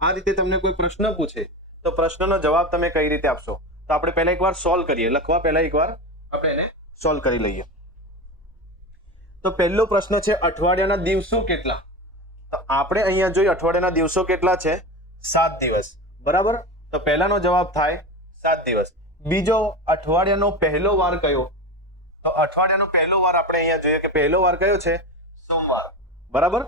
આ રીતે તમને કોઈ પ્રશ્ન પૂછે, તો પ્રશ્નનો જવાબ તમે કઈ રીતે આપશો? તો આપણે પહેલા એકવાર સોલ્વ કરીએ. લખવા પહેલા એકવાર આપણે એને સોલ્વ કરી લઈએ. તો પહેલો પ્રશ્ન છે, અઠવાડિયાના દિવસો કેટલા? તો આપણે અહીંયા જોઈએ અઠવાડિયાના દિવસો કેટલા છે? સાત દિવસ. બરાબર? તો પહેલાનો જવાબ થાય સાત દિવસ. બીજો, અઠવાડિયાનો પહેલો વાર કયો? તો અઠવાડિયાનો પહેલો વાર આપણે અહીંયા જોઈએ કે પહેલો વાર કયો છે? સોમવાર. બરાબર?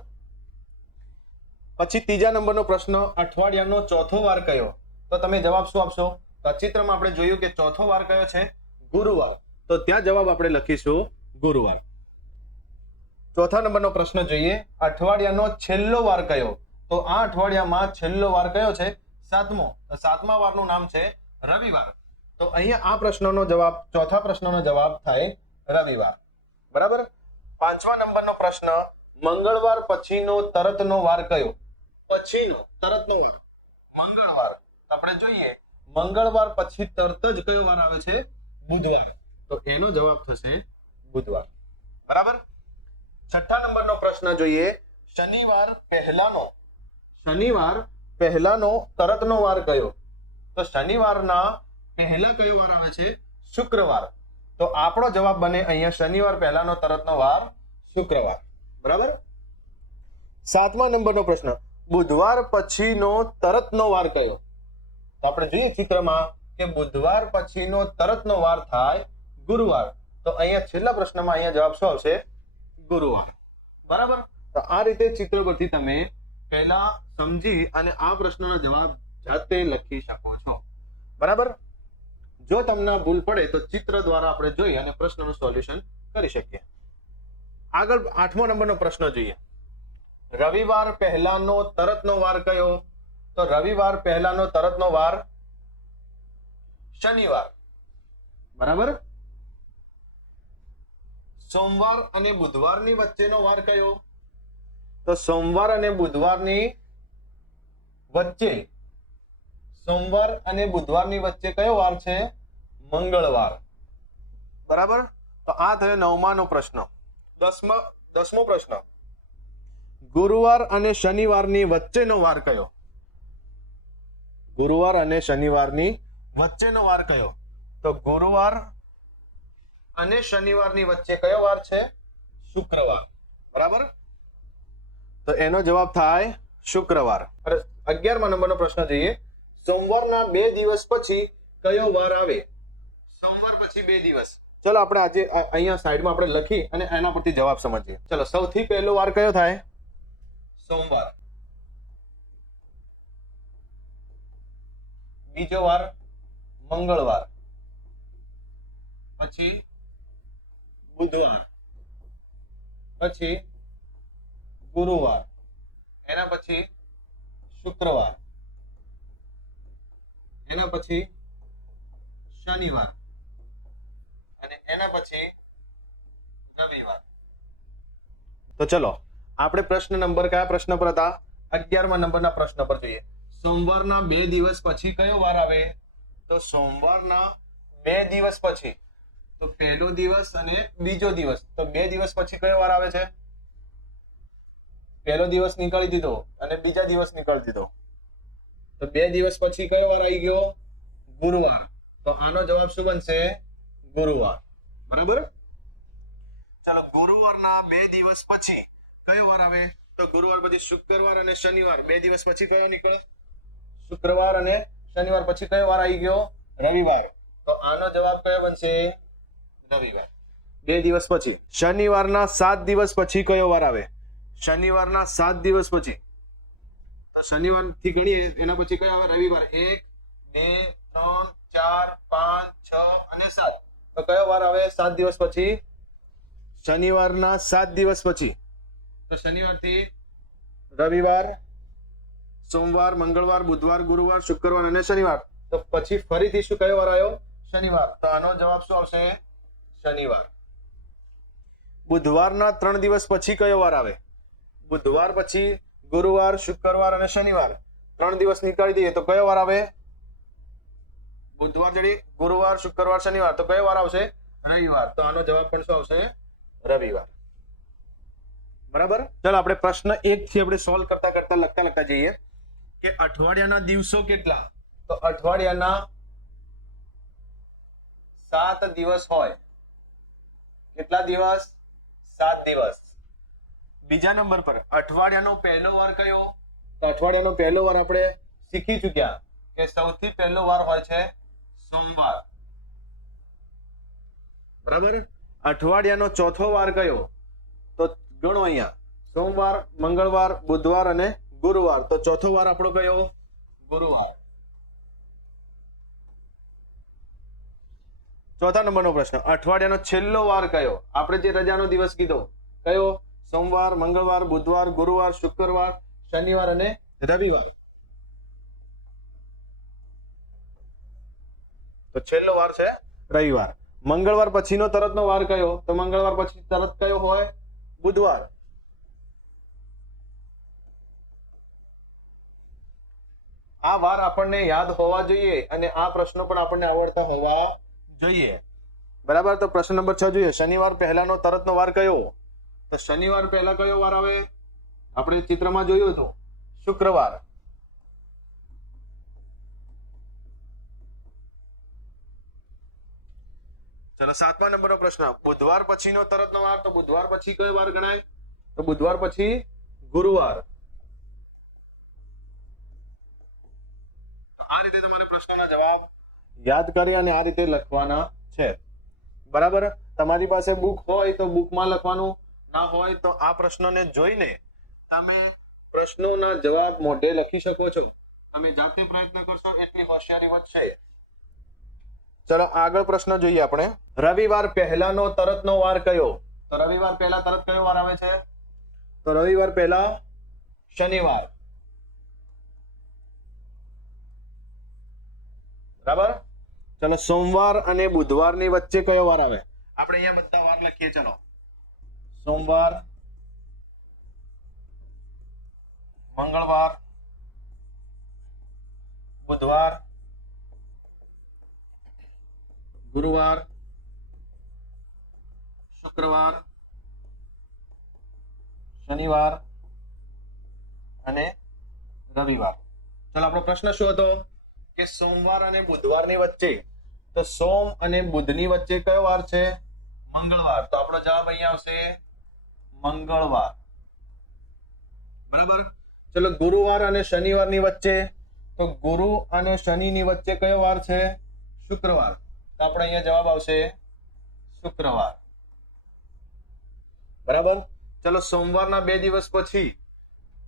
પછી ત્રીજા નંબરનો પ્રશ્ન, અઠવાડિયાનો ચોથો વાર કયો? તો તમે જવાબ શું આપશો? તો ચિત્રમાં આપણે જોયું કે ચોથો વાર કયો છે? ગુરુવાર. તો ત્યાં જવાબ આપણે લખીશું ગુરુવાર. ચોથા નંબરનો પ્રશ્ન જોઈએ, અઠવાડિયાનો છેલ્લો વાર કયો? તો આ અઠવાડિયામાં છેલ્લો વાર કયો છે? સાતમો. સાતમા વારનું નામ છે રવિવાર. તો અહીંયા આ પ્રશ્નનો જવાબ, ચોથા પ્રશ્નનો જવાબ થાય રવિવાર. બરાબર? પાંચમા નંબરનો પ્રશ્ન, મંગળવાર પછીનો તરતનો વાર કયો? પછીનો તરતનો વાર. મંગળવાર. આપણે જોઈએ, મંગળવાર પછી તરત જ કયો વાર આવે છે? બુધવાર. તો એનો જવાબ થશે બુધવાર. બરાબર? છઠ્ઠા નંબરનો પ્રશ્ન જોઈએ. શનિવાર પહેલાનો. શનિવાર પહેલાનો તરતનો વાર કયો? તો શનિવારના પહેલા કયો વાર આવે છે? શુક્રવાર. તો આપણો જવાબ બને અહીંયા શનિવાર પહેલાનો તરતનો વાર શુક્રવાર. બરાબર? સાતમા નંબરનો પ્રશ્ન. બુધવાર પછીનો તરતનો વાર કયો? તો આપણે જોઈએ ચિત્રમાં કે બુધવાર પછીનો તરતનો વાર થાય ગુરુવાર. તો અહીંયા છેલ્લા પ્રશ્નમાં અહીંયા જવાબ શું આવશે? ગુરુવાર. બરાબર? તો આ રીતે ચિત્ર પરથી તમે પહેલા સમજી અને આ પ્રશ્નનો જવાબ જાતે લખી શકો છો. બરાબર? જો તમને ભૂલ પડે તો ચિત્ર દ્વારા આપણે જોઈ અને પ્રશ્નનું સોલ્યુશન કરી શકીએ. આગળ આઠમો નંબરનો પ્રશ્ન જોઈએ. રવિવાર પહેલાનો તરતનો વાર કયો? તો રવિવાર પહેલાનો તરતનો વાર શનિવાર. બરાબર? સોમવાર અને બુધવારની વચ્ચેનો વાર કયો? તો સોમવાર અને બુધવારની વચ્ચે. સોમવાર અને બુધવારની વચ્ચે કયો વાર છે? મંગળવાર. બરાબર? તો આ થયો નવમાનો પ્રશ્ન. દસમો દસમો પ્રશ્ન. ગુરુવાર અને શનિવારની વચ્ચેનો વાર કયો? ગુરુવાર અને શનિવારની વચ્ચેનો વાર કયો? તો ગુરુવાર અને શનિવારની વચ્ચે કયો વાર છે? શુક્રવાર. બરાબર? તો એનો જવાબ થાય શુક્રવાર. અરે, અગિયારમા નંબરનો પ્રશ્ન જોઈએ. સોમવારના બે દિવસ પછી કયો વાર આવે? સોમવાર પછી બે દિવસ. ચલો, આપણે આજે અહીંયા સાઈડમાં આપણે લખી અને એના પરથી જવાબ સમજીએ. ચલો, સૌથી પહેલો વાર કયો થાય? સોમવાર. બીજો વાર મંગળવાર. પછી બુધવાર. પછી ગુરુવાર. એના પછી શુક્રવાર. એના પછી શનિવાર. અને એના પછી રવિવાર. તો ચલો આપણે પ્રશ્ન નંબર કયા પ્રશ્ન પર હતા? અગિયારમાં નંબરના પ્રશ્ન પર જોઈએ. સોમવારના બે દિવસ પછી કયો વાર આવે? તો સોમવારના બે દિવસ પછી. તો પહેલો દિવસ અને બીજો દિવસ. તો બે દિવસ પછી કયો વાર આવે છે? પહેલો દિવસ નીકળી દીધો અને બીજા દિવસ નીકળી દીધો. તો બે દિવસ પછી કયો વાર આવી ગયો? ગુરુવાર. તો આનો જવાબ શું બનશે? ગુરુવાર. બરાબર? ચાલો, ગુરુવારના બે દિવસ પછી. કયો વાર આવે? તો ગુરુવાર પછી શુક્રવાર અને શનિવાર. બે દિવસ પછી કયો નીકળે? શુક્રવાર અને શનિવાર પછી કયો વાર આવી ગયો? રવિવાર. તો આનો જવાબ કયો બનશે? રવિવાર. બે દિવસ પછી. શનિવારના સાત દિવસ પછી કયો વાર આવે? શનિવારના સાત દિવસ પછી. શનિવારથી ગણીએ એના પછી કયો આવે? રવિવાર. એક, બે, ત્રણ, ચાર, પાંચ, છ અને સાત. તો કયો વાર આવે? સાત દિવસ પછી. શનિવારના સાત દિવસ પછી. તો શનિવારથી રવિવાર, સોમવાર, મંગળવાર, બુધવાર, ગુરુવાર, શુક્રવાર અને શનિવાર. તો પછી ફરીથી શું કયો વાર આવ્યો? શનિવાર. તો આનો જવાબ શું આવશે? શનિવાર. બુધવારના ત્રણ દિવસ પછી કયો વાર આવે? બુધવાર પછી ગુરુવાર, શુક્રવાર અને શનિવાર. ત્રણ દિવસ નીકાળી દઈએ તો કયો વાર આવે? બુધવાર જડી, ગુરુવાર, શુક્રવાર, શનિવાર. તો કયો વાર આવશે? રવિવાર. તો આનો જવાબ પણ શું આવશે? રવિવાર. બરાબર? ચાલો, આપણે પ્રશ્ન એક થી આપણે સોલ્વ કરતા કરતા લખતા લખતા જઈએ કે અઠવાડિયાના દિવસો કેટલા? તો અઠવાડિયાના સાત દિવસ હોય. કેટલા દિવસ? સાત દિવસ. બીજા નંબર પર, અઠવાડિયાનો પહેલો વાર કયો? તો અઠવાડિયાનો પહેલો વાર આપણે શીખી ચૂક્યા કે સૌથી પહેલો વાર હોય છે સોમવાર. બરાબર? અઠવાડિયાનો ચોથો વાર કયો? તો ગણો અહીંયા. સોમવાર, મંગળવાર, બુધવાર અને ગુરુવાર. તો ચોથો વાર આપણો કયો? ગુરુવાર. ચોથા નંબરનો પ્રશ્ન. અઠવાડિયાનો છેલ્લો વાર કયો? આપણે જે રજાનો દિવસ કીધો, કયો? સોમવાર, મંગળવાર, બુધવાર, ગુરુવાર, શુક્રવાર, શનિવાર અને રવિવાર. તો છેલ્લો વાર છે રવિવાર. મંગળવાર પછીનો તરતનો વાર કયો? તો મંગળવાર પછી તરત કયો હોય? બુધવાર. આ વાર આપણને યાદ હોવા જોઈએ અને આ પ્રશ્નો પણ આપણને આવડતા હોવા જોઈએ. બરાબર? તો પ્રશ્ન નંબર છ જોઈએ. શનિવાર પહેલાનો તરતનો વાર કયો? તો શનિવાર પહેલા કયો વાર આવે? આપણે ચિત્રમાં જોયું હતું. શુક્રવાર. ચલો, સાતમા નંબરનો પ્રશ્ન. બુધવાર પછીનો તરતનો વાર, તો બુધવાર પછી કયો વાર ગણાય? તો બુધવાર પછી ગુરુવાર. આ રીતે તમારે પ્રશ્નોના જવાબ યાદ કરી અને આ રીતે લખવાના છે. બરાબર? તમારી પાસે બુક હોય તો બુકમાં લખવાનું, ના હોય તો આ પ્રશ્નને જોઈને તમે પ્રશ્નોના જવાબ મોઢે લખી શકો છો. તમે જાતે પ્રયત્ન કરશો, એટલી હોશિયારી વધશે. ચલો, આગળ પ્રશ્ન જોઈએ આપણે. રવિવાર પહેલાનો તરતનો વાર કયો? તો રવિવાર પહેલા તરત કયો વાર આવે છે? તો રવિવાર પહેલા શનિવાર. બરાબર? ચલો, સોમવાર અને બુધવારની વચ્ચે કયો વાર આવે? આપણે અહીંયા બધા વાર લખીએ, ચલો. સોમવાર, મંગળવાર, બુધવાર, ગુરુવાર શુક્રવાર, શનિવાર અને રવિવાર. ચલો, આપણો પ્રશ્ન શું હતો? કે સોમવાર અને બુધવારની વચ્ચે, તો સોમ અને બુધની વચ્ચે કયો વાર છે? મંગળવાર. તો આપણો જવાબ અહીંયા આવશે મંગળવાર. બરાબર? ચલો, ગુરુવાર અને શનિવારની વચ્ચે, તો ગુરુ અને શનિની વચ્ચે કયો વાર છે? શુક્રવાર. તો આપણે અહીંયા જવાબ આવશે શુક્રવાર. બરાબર? ચલો, સોમવારના બે દિવસ પછી.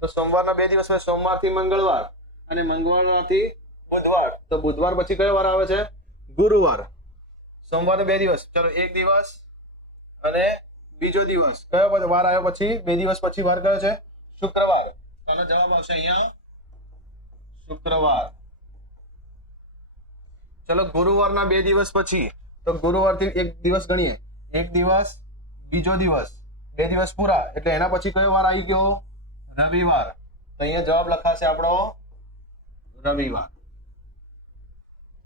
તો સોમવારના બે દિવસ સોમવારથી મંગળવાર અને મંગળવારથી બુધવાર. તો બુધવાર પછી કયો વાર આવે છે? ગુરુવાર. સોમવારનો બે દિવસ. ચલો, એક દિવસ અને બીજો દિવસ. કયો વાર આવ્યો પછી? બે દિવસ પછી વાર કયો છે? શુક્રવાર. આનો જવાબ આવશે અહીંયા. શુક્રવાર. ચલો, ગુરુવારના બે દિવસ પછી. તો ગુરુવારથી એક દિવસ ગણીએ. એક દિવસ, બીજો દિવસ. બે દિવસ પૂરા. એટલે એના પછી કયો વાર આવી ગયો? રવિવાર. તો અહીંયા જવાબ લખાશે આપણો રવિવાર.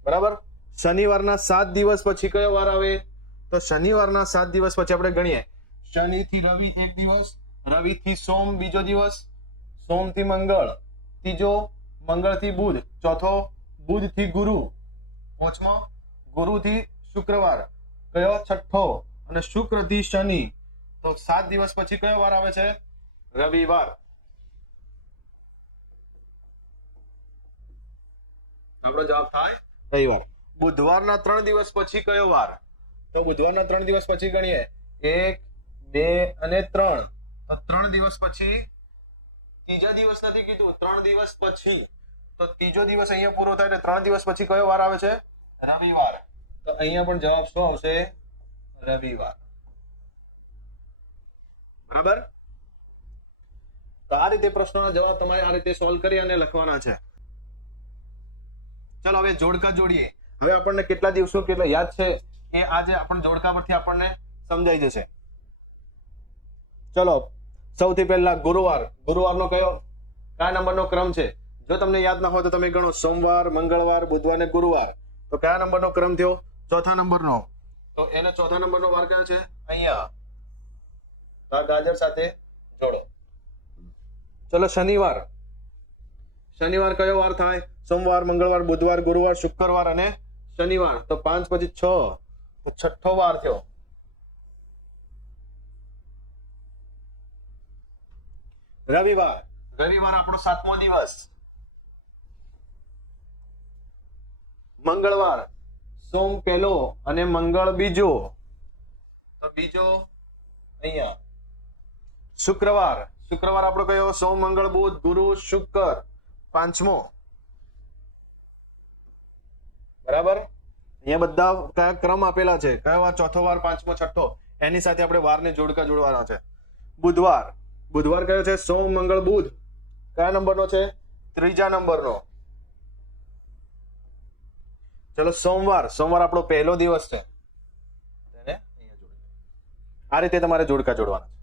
બરાબર? શનિવારના સાત દિવસ પછી કયો વાર આવે? તો શનિવારના સાત દિવસ પછી આપણે ગણીએ. શનિ થી રવિ એક દિવસ રવિ થી સોમ બીજો દિવસ સોમથી મંગળ, ત્રીજો મંગળથી બુધ, ચોથો બુધથી ગુરુ, પાંચમો ગુરુ થી શુક્રવાર, કયો? છઠ્ઠો. અને શુક્રથી શનિ. તો સાત દિવસ પછી કયો વાર આવે છે? રવિવાર. આપણો જવાબ થાય? રવિવાર. બુધવારના ત્રણ દિવસ પછી કયો વાર? તો બુધવારના ત્રણ દિવસ પછી ગણીએ. એક બે અને ત્રણ. તો ત્રણ દિવસ પછી ત્રીજા દિવસ નથી કીધું ત્રણ દિવસ પછી. તો ત્રીજો દિવસ અહીંયા પૂરો થાય એટલે ત્રણ દિવસ પછી કયો વાર આવે છે? રવિવાર. તો અહીંયા પણ જવાબ શું આવશે? રવિવાર. બરાબર તો આ રીતે પ્રશ્નોના જવાબ તમારે આ રીતે સોલ્વ કરી અને લખવાના છે. ચલો હવે જોડકા જોડીએ. હવે આપણને કેટલા દિવસો કેટલા યાદ છે એ આજે આપણને જોડકા પરથી આપણને સમજાઈ જશે. ચલો, સૌથી પહેલા ગુરુવાર. ગુરુવારનો કયો? કયા નંબરનો ક્રમ છે? જો તમને યાદ ના હોય તો તમે ગણો. સોમવાર, મંગળવાર, બુધવાર ને ગુરુવાર. તો કયા નંબરનો ક્રમ થયો? ચોથા નંબરનો. તો એનો ચોથા નંબરનો વાર કયો છે? અહીંયા. ગાજર સાથે જોડો. ચલો, શનિવાર. શનિવાર કયો વાર થાય? સોમવાર, મંગળવાર, બુધવાર, ગુરુવાર, શુક્રવાર અને શનિવાર. તો પાંચ પછી છ. છઠ્ઠો વાર થયો. રવિવાર. રવિવાર આપણો સાતમો દિવસ. મંગળવાર. સોમ પહેલો અને મંગળ બીજો. તો બીજો અહીંયા. શુક્રવાર. શુક્રવાર આપણો કયો? સોમ, મંગળ, બુધ, ગુરુ, શુક્ર. પાંચમો. બરાબર? અહીંયા બધા કયા ક્રમ આપેલા છે? કયો વાર? ચોથો વાર, પાંચમો, છઠ્ઠો? એની સાથે આપણે વારને જોડકા જોડવાના છે. બુધવાર. બુધવાર કયો છે? સોમ, મંગળ, બુધ. કયા નંબરનો છે? ત્રીજા નંબરનો. ચલો, સોમવાર. સોમવાર આપણો પહેલો દિવસ છે. આ રીતે તમારે જોડકા જોડવાના છે.